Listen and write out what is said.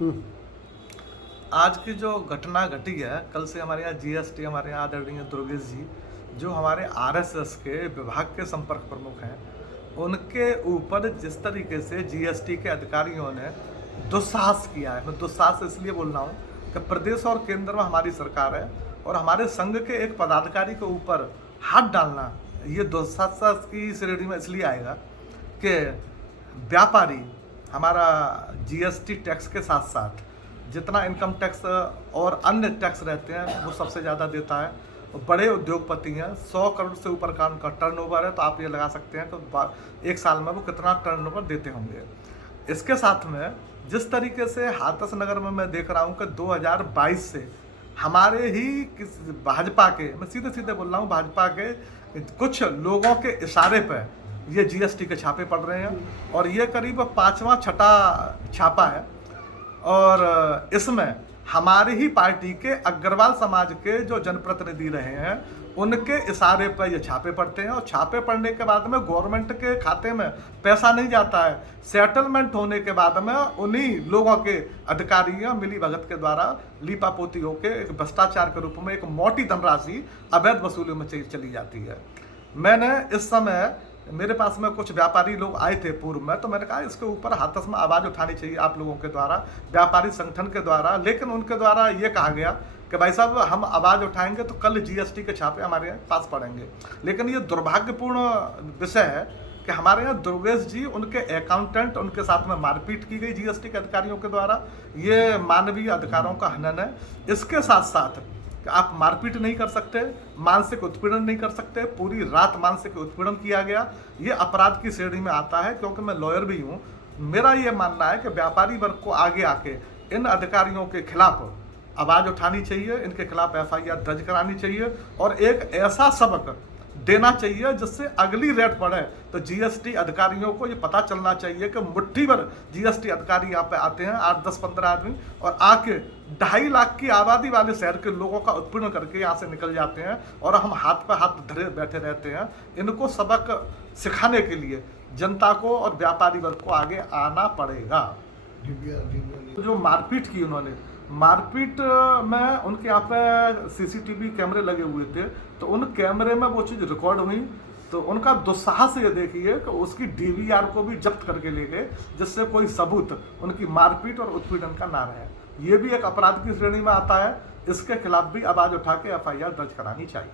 आज की जो घटना घटी है, कल से हमारे यहाँ जीएसटी, हमारे यहाँ आदरणीय दुर्गेश जी जो हमारे आरएसएस के विभाग के संपर्क प्रमुख हैं, उनके ऊपर जिस तरीके से जीएसटी के अधिकारियों ने दुस्साहस किया है। मैं दुस्साहस इसलिए बोल रहा हूँ कि प्रदेश और केंद्र में हमारी सरकार है और हमारे संघ के एक पदाधिकारी के ऊपर हाथ डालना ये दुस्साहस की श्रेणी में इसलिए आएगा कि व्यापारी हमारा जीएसटी टैक्स के साथ साथ जितना इनकम टैक्स और अन्य टैक्स रहते हैं वो सबसे ज़्यादा देता है। बड़े उद्योगपति हैं, 100 करोड़ से ऊपर का उनका टर्नओवर है, तो आप ये लगा सकते हैं कि एक साल में वो कितना टर्नओवर देते होंगे। इसके साथ में जिस तरीके से हाथरस नगर में मैं देख रहा हूँ कि 2022 से हमारे ही भाजपा के, मैं सीधे सीधे बोल रहा हूँ, भाजपा के कुछ लोगों के इशारे पर ये जीएसटी के छापे पड़ रहे हैं और ये करीब 5वां छठा छापा है। और इसमें हमारी ही पार्टी के अग्रवाल समाज के जो जनप्रतिनिधि रहे हैं उनके इशारे पर ये छापे पड़ते हैं और छापे पड़ने के बाद में गवर्नमेंट के खाते में पैसा नहीं जाता है। सेटलमेंट होने के बाद में उन्हीं लोगों के अधिकारियों मिली भगत के द्वारा लीपापोती होकर एक भ्रष्टाचार के रूप में एक मोटी धनराशि अवैध वसूली में चली जाती है। मैंने इस समय मेरे पास में कुछ व्यापारी लोग आए थे पूर्व में, तो मैंने कहा इसके ऊपर हाथरस में आवाज़ उठानी चाहिए आप लोगों के द्वारा, व्यापारी संगठन के द्वारा। लेकिन उनके द्वारा ये कहा गया कि भाई साहब हम आवाज़ उठाएंगे तो कल जीएसटी के छापे हमारे पास पड़ेंगे। लेकिन ये दुर्भाग्यपूर्ण विषय है कि हमारे यहाँ दुर्गेश जी, उनके अकाउंटेंट, उनके साथ में मारपीट की गई जीएसटी के अधिकारियों के द्वारा। ये मानवीय अधिकारों का हनन है। इसके साथ साथ आप मारपीट नहीं कर सकते, मानसिक उत्पीड़न नहीं कर सकते, पूरी रात मानसिक उत्पीड़न किया गया, ये अपराध की श्रेणी में आता है। क्योंकि मैं लॉयर भी हूँ, मेरा ये मानना है कि व्यापारी वर्ग को आगे आके इन अधिकारियों के खिलाफ आवाज़ उठानी चाहिए, इनके खिलाफ एफआईआर दर्ज करानी चाहिए और एक ऐसा सबक देना चाहिए जिससे अगली रेट पड़े तो जीएसटी अधिकारियों को ये पता चलना चाहिए कि मुट्ठी भर जीएसटी अधिकारी यहाँ पे आते हैं, 8, 10, 15 आदमी, और आके 2.5 लाख की आबादी वाले शहर के लोगों का उत्पीड़न करके यहाँ से निकल जाते हैं और हम हाथ पे हाथ धरे बैठे रहते हैं। इनको सबक सिखाने के लिए जनता को और व्यापारी वर्ग को आगे आना पड़ेगा। जो मारपीट की उन्होंने, मारपीट में उनके यहाँ पे सीसीटीवी कैमरे लगे हुए थे, तो उन कैमरे में वो चीज़ रिकॉर्ड हुई। तो उनका दुस्साहस ये देखिए कि उसकी डीवीआर को भी जब्त करके ले गए, जिससे कोई सबूत उनकी मारपीट और उत्पीड़न का ना रहे। ये भी एक अपराध की श्रेणी में आता है। इसके खिलाफ भी आवाज़ उठा के एफआईआर दर्ज करानी चाहिए।